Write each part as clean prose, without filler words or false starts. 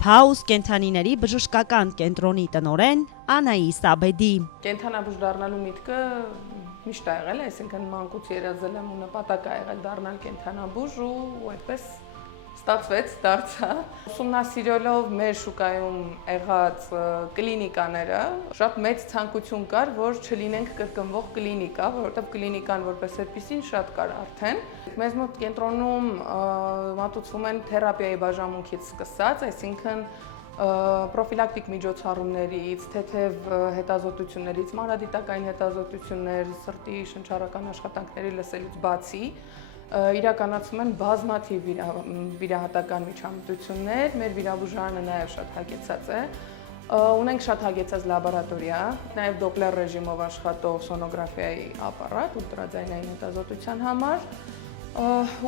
Փաուս կենթանիների բժշկական կենտրոնի տնօրեն Անահիս Աբեդի։ Կենթանաբուժ դառնալու միտքը միշտ ա եղել, այսինքն մանկուց երազել եմ ու նպատակ ա եղել դառնալ կենթանաբուժ ու այդպես ստացվեց, դարձա։ Ուսումնասիրելով մեր շուկայում եղած կլինիկաները, շատ մեծ ցանկություն կար, որ չլինենք կրկնվող կլինիկա, որովհետև կլինիկան որպես այդպեսին շատ կար արդեն։ Մեզ մոտ կենտրոնում մատուցվում են թերապիայի բաժանմունքից սկսած, այսինքն պրոֆիլակտիկ միջոցառումներից, թեթև հետազոտություններից, մանրադիտակային հետազոտություններ, սրտի շնչառական աշխատանքների լսելուց բացի իրականացում են բազմաթիվ վիրահատական միջամտություններ, մեր վիրաբուժարանը նաև շատ հագեցած է, ունենք շատ հագեցած լաբորատորիա, նաև դոպլեր ռեժիմով աշխատող սոնոգրաֆիայի ապարատ, ուլտրաձայնային հետազոտության համար,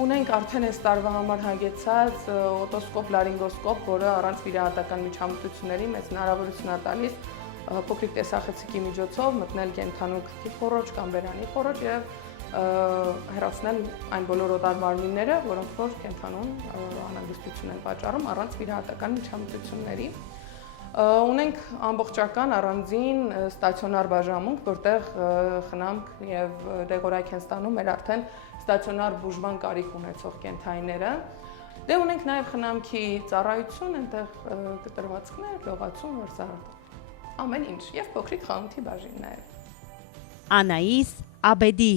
ունենք արդեն այս տարվա համար հագեցած օտոսկոպ, լարինգոսկոպ, որը առանց վիրահատական միջամտությունների մեծ հնարավորություն է տալիս փոքրիկ տեսախցիկի միջոցով մտնել կենդանու քթի խոռոչ կամ բերանի խոռոչ եւ հեռացնել այն բոլոր օտար մարմինները, որոնք որ կենդանուն անհանգստություն են պատճառում առանց վիրահատական միջամտությունների։ Ունենք ամբողջական առանձին ստացիոնար բաժանմունք, որտեղ խնամք եւ դեղորայք են ստանում մեր արդեն ստացիոնար բուժման կարիք ունեցող կենդանիները։ Դե ունենք նաեւ խնամքի ծառայություն, այնտեղ կտրվածքներ, լողացում, վրսահարդում։ Ամեն ինչ եւ փոքրիկ խանութի բաժին նաեւ։ Անահիս Աբեդի